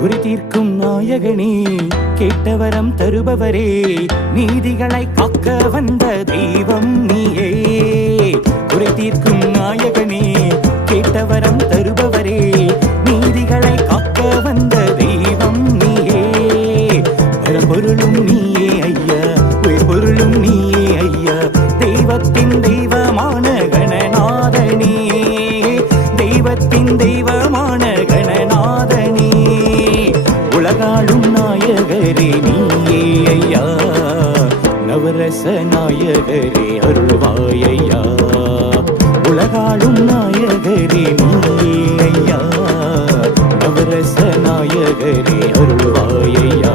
குறிதீர்க்கும் நாயகனே, கேட்டவரம் தருபவரே, நீதிகளை காக்க வந்த தெய்வம் நீயே. குறிதீர்க்கும் நாயகனே, கேட்டவரம் தருபவரே, நீதிகளை காக்க வந்த தெய்வம் நீயே. பரம்பொருளும் நீயே ஐயா, பொருளும் நீயே ஐயா, தெய்வத்தின் தெய்வமான கணநாதனே, தெய்வத்தின் தெய்வமான கணநாதனே, உலகாளும் நாயகரே நீயே ஐயா, நவரச நாயகரே அருள்வாயையா. உலகாளும் நாயகரே நீயே ஐயா, நவரச நாயகரே அருள்வாயையா.